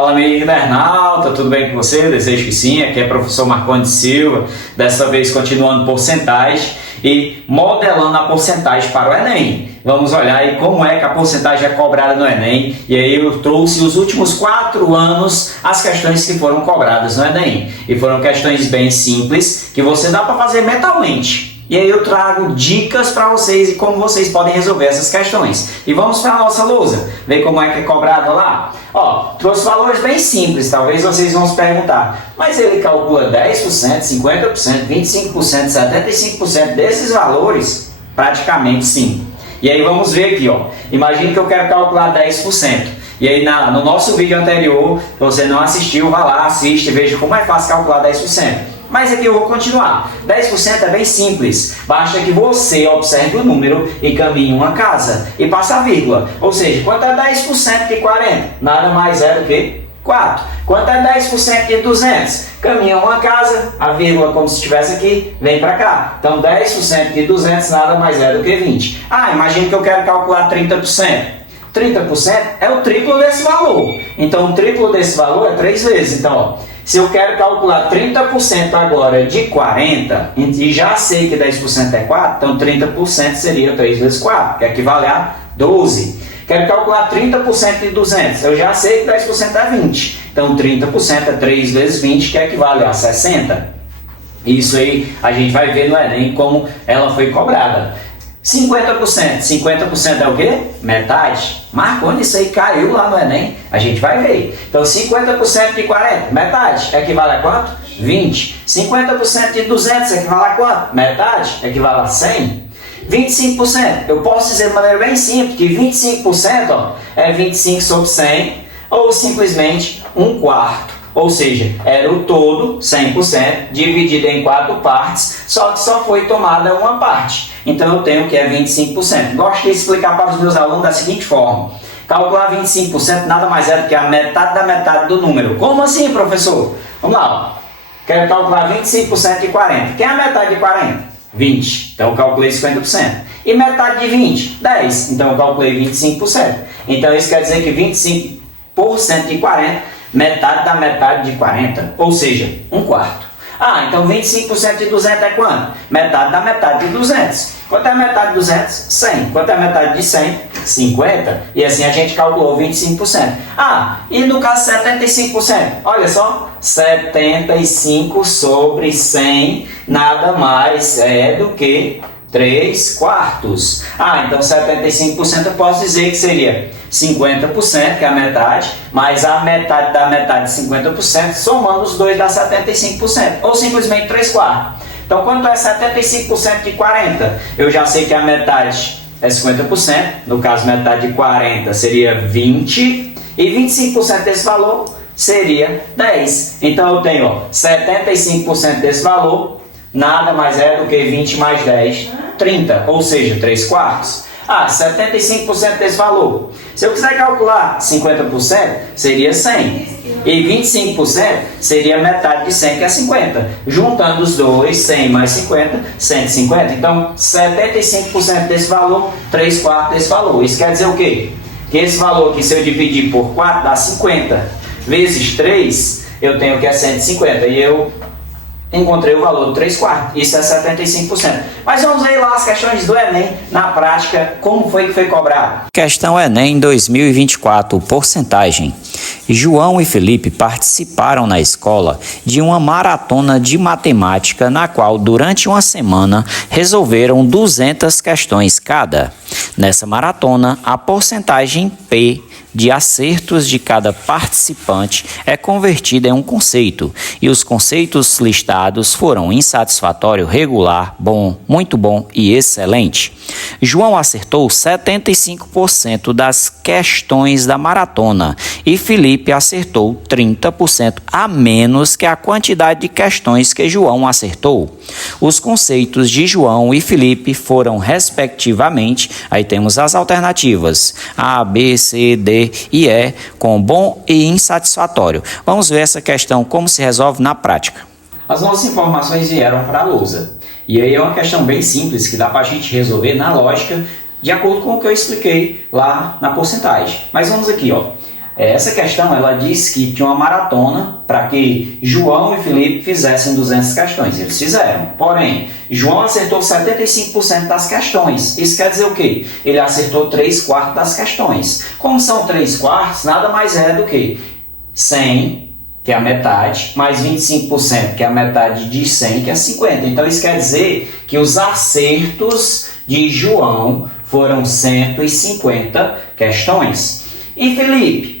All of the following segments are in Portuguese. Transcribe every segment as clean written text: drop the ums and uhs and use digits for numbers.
Fala, amigo internauta, tudo bem com você? Desejo que sim. Aqui é o professor Marcondes Silva, dessa vez continuando porcentagem e modelando a porcentagem para o Enem. Vamos olhar aí como é que a porcentagem é cobrada no Enem. E aí eu trouxe os últimos 4 anos as questões que foram cobradas no Enem. E foram questões bem simples que você dá para fazer mentalmente. E aí eu trago dicas para vocês e como vocês podem resolver essas questões. E vamos para a nossa lousa, ver como é que é cobrado lá. Ó, trouxe valores bem simples, talvez vocês vão se perguntar, mas ele calcula 10%, 50%, 25%, 75% desses valores? Praticamente sim. E aí vamos ver aqui, ó. Imagine que eu quero calcular 10%. E aí no nosso vídeo anterior, se você não assistiu, vá lá, assiste, veja como é fácil calcular 10%. Mas aqui eu vou continuar. 10% é bem simples. Basta que você observe o número e caminhe uma casa e passe a vírgula. Ou seja, quanto é 10% de 40? Nada mais é do que 4. Quanto é 10% de 200? Caminha uma casa, a vírgula como se estivesse aqui, vem para cá. Então 10% de 200 nada mais é do que 20. Ah, imagine que eu quero calcular 30%. 30% é o triplo desse valor. Então o triplo desse valor é 3 vezes. Então, ó, se eu quero calcular 30% agora de 40, e já sei que 10% é 4, então 30% seria 3 vezes 4, que equivale a 12. Quero calcular 30% de 200, eu já sei que 10% é 20. Então 30% é 3 vezes 20, que equivale a 60. Isso aí a gente vai ver no Enem como ela foi cobrada. 50%. 50% é o quê? Metade. Marconi, isso aí caiu lá no Enem. A gente vai ver. Então, 50% de 40, metade, equivale a quanto? 20. 50% de 200 equivale a quanto? Metade, equivale a 100. 25%, eu posso dizer de maneira bem simples que 25% ó, é 25 sobre 100, ou simplesmente 1/4. Ou seja, era o todo, 100%, dividido em 4 partes, só que só foi tomada uma parte. Então eu tenho que é 25%. Gosto de explicar para os meus alunos da seguinte forma. Calcular 25% nada mais é do que a metade da metade do número. Como assim, professor? Vamos lá. Ó. Quero calcular 25% de 40. Quem é a metade de 40? 20. Então eu calculei 50%. E metade de 20? 10. Então eu calculei 25%. Então isso quer dizer que 25% de 40... metade da metade de 40, ou seja, 1/4. Ah, então 25% de 200 é quanto? Metade da metade de 200. Quanto é a metade de 200? 100. Quanto é a metade de 100? 50. E assim a gente calculou 25%. Ah, e no caso 75%? Olha só, 75 sobre 100 nada mais é do que 3/4. Ah, então 75% eu posso dizer que seria 50%, que é a metade, mais a metade da metade de 50%, somando os dois dá 75%, ou simplesmente 3/4. Então, quanto é 75% de 40? Eu já sei que a metade é 50%, no caso, metade de 40 seria 20, e 25% desse valor seria 10. Então, eu tenho ó, 75% desse valor, nada mais é do que 20 mais 10, 30, ou seja, 3/4. Ah, 75% desse valor. Se eu quiser calcular 50%, seria 100. E 25% seria metade de 100, que é 50. Juntando os dois, 100 mais 50, 150. Então, 75% desse valor, 3/4 desse valor. Isso quer dizer o quê? Que esse valor aqui, se eu dividir por 4, dá 50. Vezes 3, eu tenho que é 150. E eu encontrei o valor de 3/4, isso é 75%. Mas vamos ver lá as questões do Enem na prática, como foi que foi cobrado. Questão Enem 2024, porcentagem. João e Felipe participaram na escola de uma maratona de matemática na qual, durante uma semana, resolveram 200 questões cada. Nessa maratona, a porcentagem P de acertos de cada participante é convertida em um conceito, e os conceitos listados foram insatisfatório, regular, bom, muito bom e excelente. João acertou 75% das questões da maratona e Felipe acertou 30% a menos que a quantidade de questões que João acertou. Os conceitos de João e Felipe foram, respectivamente, aí temos as alternativas A, B, C, D e E, com bom e insatisfatório. Vamos ver essa questão como se resolve na prática. As nossas informações vieram para a lousa. E aí é uma questão bem simples que dá para a gente resolver na lógica de acordo com o que eu expliquei lá na porcentagem. Mas vamos aqui, ó. Essa questão, ela diz que tinha uma maratona para que João e Felipe fizessem 200 questões. Eles fizeram. Porém, João acertou 75% das questões. Isso quer dizer o quê? Ele acertou 3/4 das questões. Como são 3/4, nada mais é do que 100, que é a metade, mais 25%, que é a metade de 100, que é 50. Então, isso quer dizer que os acertos de João foram 150 questões. E Felipe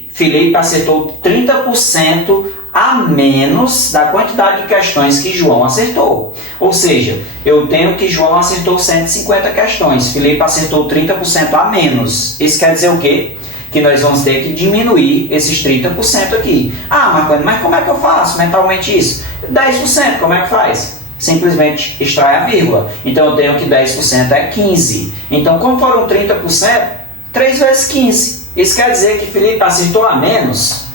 acertou 30% a menos da quantidade de questões que João acertou. Ou seja, eu tenho que João acertou 150 questões, Felipe acertou 30% a menos. Isso quer dizer o quê? Que nós vamos ter que diminuir esses 30% aqui. Ah, Marconi, mas como é que eu faço mentalmente isso? 10%, como é que faz? Simplesmente extrai a vírgula. Então eu tenho que 10% é 15. Então, como foram 30%, 3 vezes 15. Isso quer dizer que Felipe acertou a menos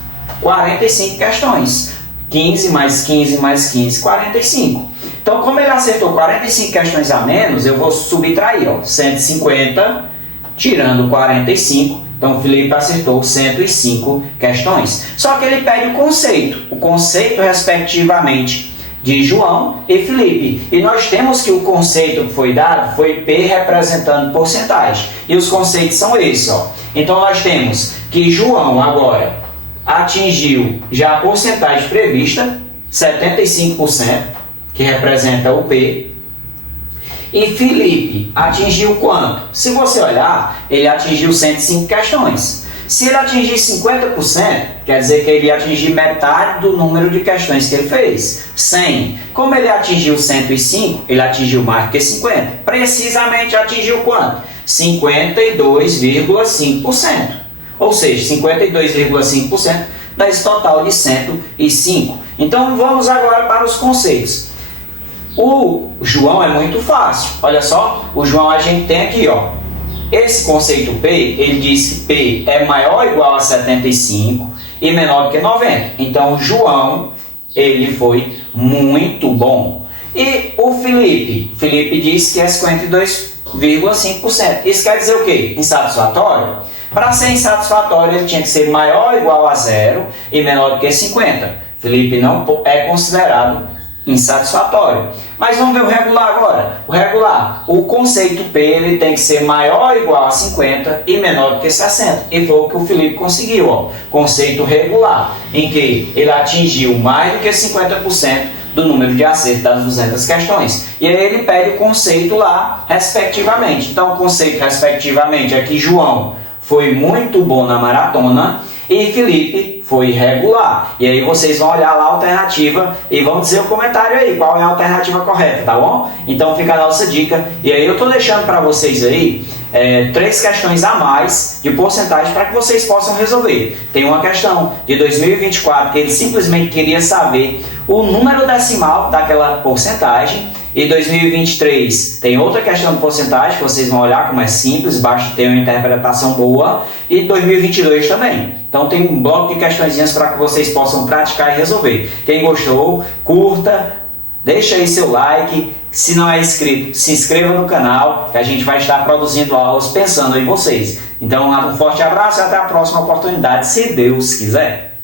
45 questões. 15 mais 15 mais 15, 45. Então, como ele acertou 45 questões a menos, eu vou subtrair, 150, tirando 45. Então, Felipe acertou 105 questões. Só que ele pede o conceito respectivamente de João e Felipe. E nós temos que o conceito que foi dado foi P representando porcentagem. E os conceitos são esses, Então, nós temos que João agora atingiu já a porcentagem prevista, 75%, que representa o P. E Felipe atingiu quanto? Se você olhar, ele atingiu 105 questões. Se ele atingir 50%, quer dizer que ele atingiu metade do número de questões que ele fez. 100. Como ele atingiu 105, ele atingiu mais do que 50. Precisamente atingiu quanto? 52,5%. Ou seja, 52,5% desse total de 105. Então vamos agora para os conceitos. O João é muito fácil. Olha só, o João a gente tem aqui, esse conceito P, ele diz que P é maior ou igual a 75 e menor do que 90. Então, o João, ele foi muito bom. E o Felipe diz que é 52,5%. Isso quer dizer o quê? Insatisfatório? Para ser insatisfatório, ele tinha que ser maior ou igual a 0 e menor do que 50. Felipe não é considerado insatisfatório. Mas vamos ver o regular agora. O regular, o conceito P, ele tem que ser maior ou igual a 50 e menor do que 60. E foi o que o Felipe conseguiu, Conceito regular, em que ele atingiu mais do que 50% do número de acertos das 200 questões. E aí ele pede o conceito lá, respectivamente. Então, o conceito respectivamente é que João foi muito bom na maratona e Felipe foi regular. E aí vocês vão olhar lá a alternativa e vão dizer o comentário aí, qual é a alternativa correta, tá bom? Então fica a nossa dica. E aí eu estou deixando para vocês aí 3 questões a mais de porcentagem para que vocês possam resolver. Tem uma questão de 2024 que ele simplesmente queria saber o número decimal daquela porcentagem. E 2023 tem outra questão de porcentagem que vocês vão olhar como é simples, basta ter uma interpretação boa. E 2022 também. Então tem um bloco de questõezinhas para que vocês possam praticar e resolver. Quem gostou, curta, deixa aí seu like. Se não é inscrito, se inscreva no canal, que a gente vai estar produzindo aulas pensando em vocês. Então um forte abraço e até a próxima oportunidade, se Deus quiser.